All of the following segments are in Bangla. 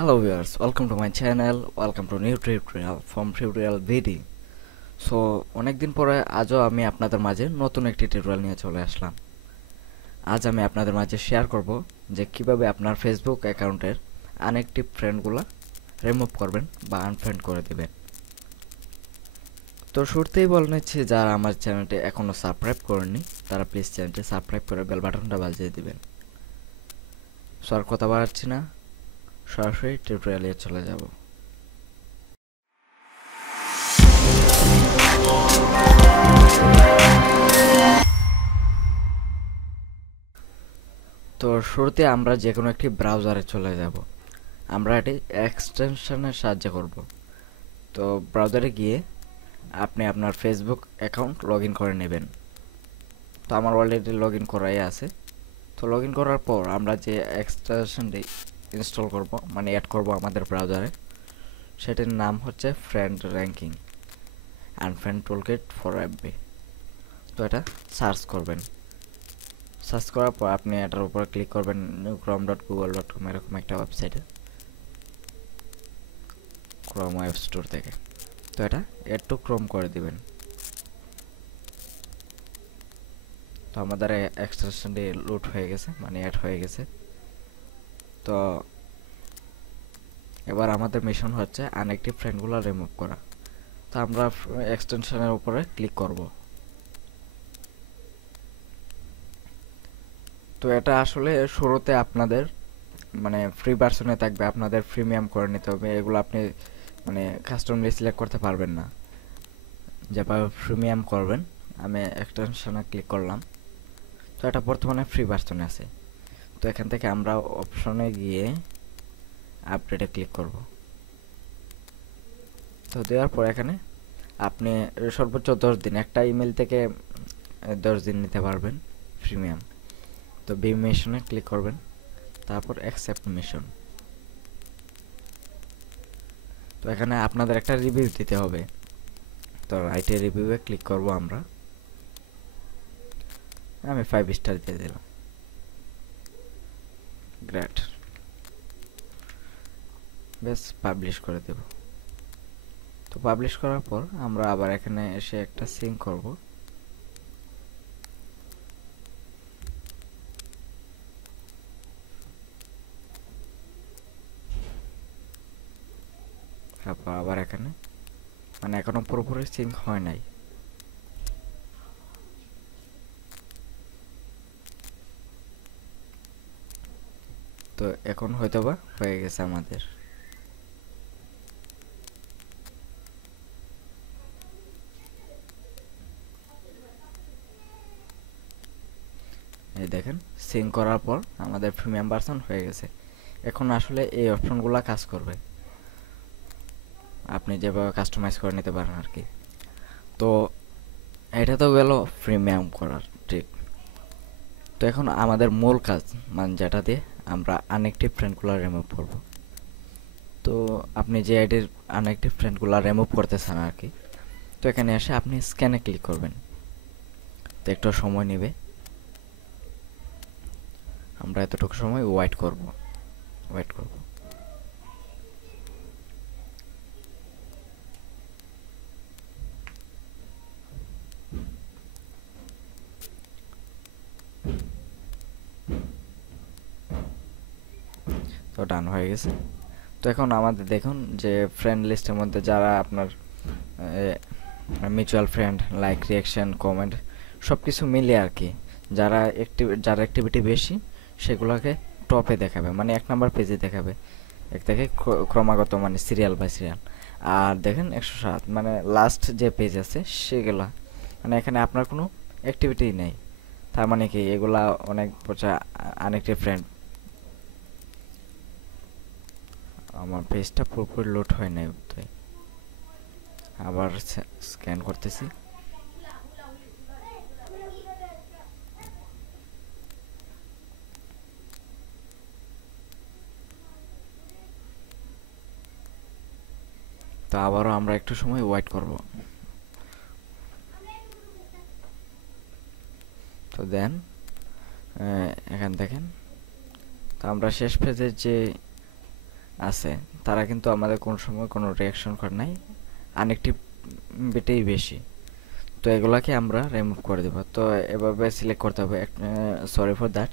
Hello viewers, welcome to my channel, welcome to new tutorial from tutorial VD. So অনেকদিন পরে আজও আমি আপনাদের মাঝে নতুন একটি টিউটোরিয়াল নিয়ে চলে আসলাম। আজ আমি আপনাদের মাঝে শেয়ার করব যে কিভাবে আপনার ফেসবুক অ্যাকাউন্টের আনঅ্যাক্টিভ ফ্রেন্ডগুলো রিমুভ করবেন বা আনফ্রেন্ড করে দিবেন। তো শুরুতেই বলে নিচ্ছি, যারা আমার চ্যানেলটি এখনো সাবস্ক্রাইব করেননি তারা প্লিজ চ্যানেলটি সাবস্ক্রাইব করে বেল বাটনটা বাজিয়ে দিবেন। সো আর কথা বাড়াচ্ছি না, সরাসরি টিউটোরিয়ালে চলে যাব। তো শুরুতে আমরা যে কোনো একটি ব্রাউজারে চলে যাব। আমরা এটি এক্সটেনশনের সাহায্যে করব। তো ব্রাউজারে গিয়ে আপনি আপনার ফেসবুক অ্যাকাউন্ট লগ ইন করে নেবেন। তো আমার অলরেডি লগ ইন করাই আছে। তো লগ ইন করার পর আমরা যে এক্সটেনশনটি ইনস্টল করব, মানে অ্যাড করব আমাদের ব্রাউজারে, সেটির নাম হচ্ছে friend ranking and friend toolkit for FB. তো এটা সার্চ করবেন। সার্চ করার পর আপনি এটার উপরে ক্লিক করবেন chrome.google.com এরকম একটা ওয়েবসাইটে, ক্রোম ওয়েব স্টোর থেকে। তো এটা এড টু ক্রোম করে দিবেন। তো আমাদের এক্সটেনশনটি লোড হয়ে গেছে, মানে অ্যাড হয়ে গেছে। তো এবার আমাদের মিশন হচ্ছে আনঅ্যাক্টিভ ফ্রেন্ডগুলো রিমুভ করা। তো আমরা এক্সটেনশনের উপরে ক্লিক করব। তো এটা আসলে শুরুতে আপনাদের মানে ফ্রি ভার্সনে থাকবে, আপনাদের প্রিমিয়াম করে নিতে হবে। এগুলো আপনি মানে কাস্টমলি সিলেক্ট করতে পারবেন না। যেভাবে প্রিমিয়াম করবেন, আমি এক্সটেনশনে ক্লিক করলাম। তো এটা বর্তমানে ফ্রি ভার্সনে আছে। তো এখান থেকে আমরা অপশনে গিয়ে আপডেটে ক্লিক করব। তো দেওয়ার পর এখানে আপনি সর্বোচ্চ 10 দিন, একটা ইমেল থেকে 10 দিন নিতে পারবেন প্রিমিয়াম। তো বি মিশনে ক্লিক করবেন, তারপর অ্যাকসেপ্ট মিশন। তো এখানে আপনাদের একটা রিভিউ দিতে হবে। তো রাইটে রিভিউয়ে ক্লিক করব আমরা। আমি 5 স্টার দিয়ে দিলাম। গ্রেট। বেশ, পাবলিশ করে দেব। তো পাবলিশ করার পর আমরা আবার এখানে এসে একটা সিঙ্ক করব। তারপর আবার এখানে মানে এখনো পুরোপুরি সিঙ্ক হয় নাই। তো এখন হয়তোবা হয়ে গেছে আমাদের। এই দেখেন, সিঙ্ক করার পর আমাদের প্রিমিয়াম ভার্সন হয়ে গেছে। এখন আসলে এই অপশনগুলো কাজ করবে, আপনি যেভাবে কাস্টমাইজ করে নিতে পারেন আর কি। তো এটা তো গেল প্রিমিয়াম করার ট্রিক। তো এখন আমাদের মূল কাজ, মানে যেটা দিয়ে আমরা আনঅ্যাক্টিভ ফ্রেন্ডগুলো রিমুভ করব। তো আপনি যে আইডির আনঅ্যাক্টিভ ফ্রেন্ডগুলো রিমুভ করতে চান আর কি, তো এখানে এসে আপনি স্ক্যানে ক্লিক করবেন। তো একটু সময় নেবে, আমরা এতটুকু সময় ওয়েট করব। তো ডান হয়ে গেছে। তো এখন আমাদের দেখুন যে ফ্রেন্ড লিস্টের মধ্যে যারা আপনার mutual friend, like, reaction, comment সব কিছু মিলে আর কি, যার অ্যাক্টিভিটি বেশি সেগুলোকে টপে দেখাবে, মানে 1 নাম্বার পেজে দেখাবে। এক থেকে ক্রমাগত, মানে সিরিয়াল বাই সিরিয়াল। আর দেখেন 107, মানে লাস্ট যে পেজ আছে সেগুলা, মানে এখানে আপনার কোনো অ্যাক্টিভিটি নেই। তার মানে কি এগুলা অনেক আনঅ্যাক্টিভ ফ্রেন্ড। আমার পেজটা পুরোপুরি লোড হয় নাই, আবার স্ক্যান করতেছি। তো আবারও আমরা একটু সময় ওয়েট করব। তো দেন এখান দেখেন, তো আমরা শেষ পেজের যে আছে তারা কিন্তু আমাদের কোন সময় কোনো রিয়াকশন করে নাই, আনএক্টিভিটিই বেশি। তো এগুলাকে আমরা রিমুভ করে দেব। তো এভাবে সিলেক্ট করতে হবে, সরি ফর দ্যাট,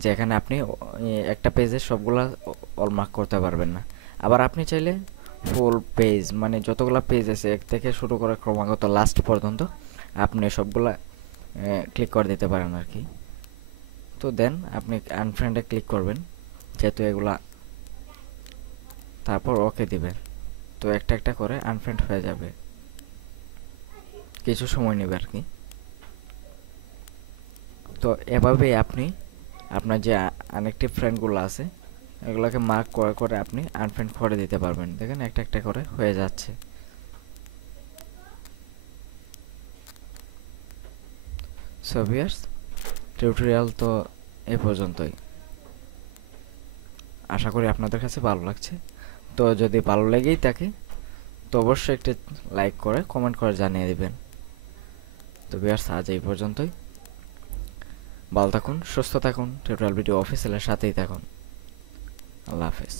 যে এখানে আপনি একটা পেজে সবগুলা অল মার্ক করতে পারবেন না। আবার আপনি চাইলে ফুল পেজ মানে যতগুলা পেজ আছে এক থেকে শুরু করে ক্রমাগত লাস্ট পর্যন্ত আপনি সবগুলা ক্লিক করে দিতে পারেন আর কি। তো দেন আপনি আনফ্রেন্ডে ক্লিক করবেন যেহেতু এগুলা, তারপর ওকে দিবেন। তো একটা একটা করে আনফ্রেন্ড হয়ে যাবে, কিছু সময় নেবে আর কি। তো এভাবেই আপনি আপনার যে আনএক্টিভ ফ্রেন্ডগুলো আছে এগুলোকে মার্ক করে করে আপনি আনফ্রেন্ড করে দিতে পারবেন। দেখেন একটা একটা করে হয়ে যাচ্ছে। সো ভিউয়ার্স, টিউটোরিয়াল তো এ পর্যন্তই। আশা করি আপনাদের কাছে ভালো লাগছে। তো যদি ভালো লেগেই থাকে তো অবশ্যই একটি লাইক করে কমেন্ট করে জানিয়ে দিবেন। তো ভিউয়ার্স, আজ এই পর্যন্তই। ভালো থাকুন, সুস্থ থাকুন, টিউটোরিয়াল ভিডিও অফিসিয়ালের সাথেই থাকুন। আল্লাহ হাফেজ।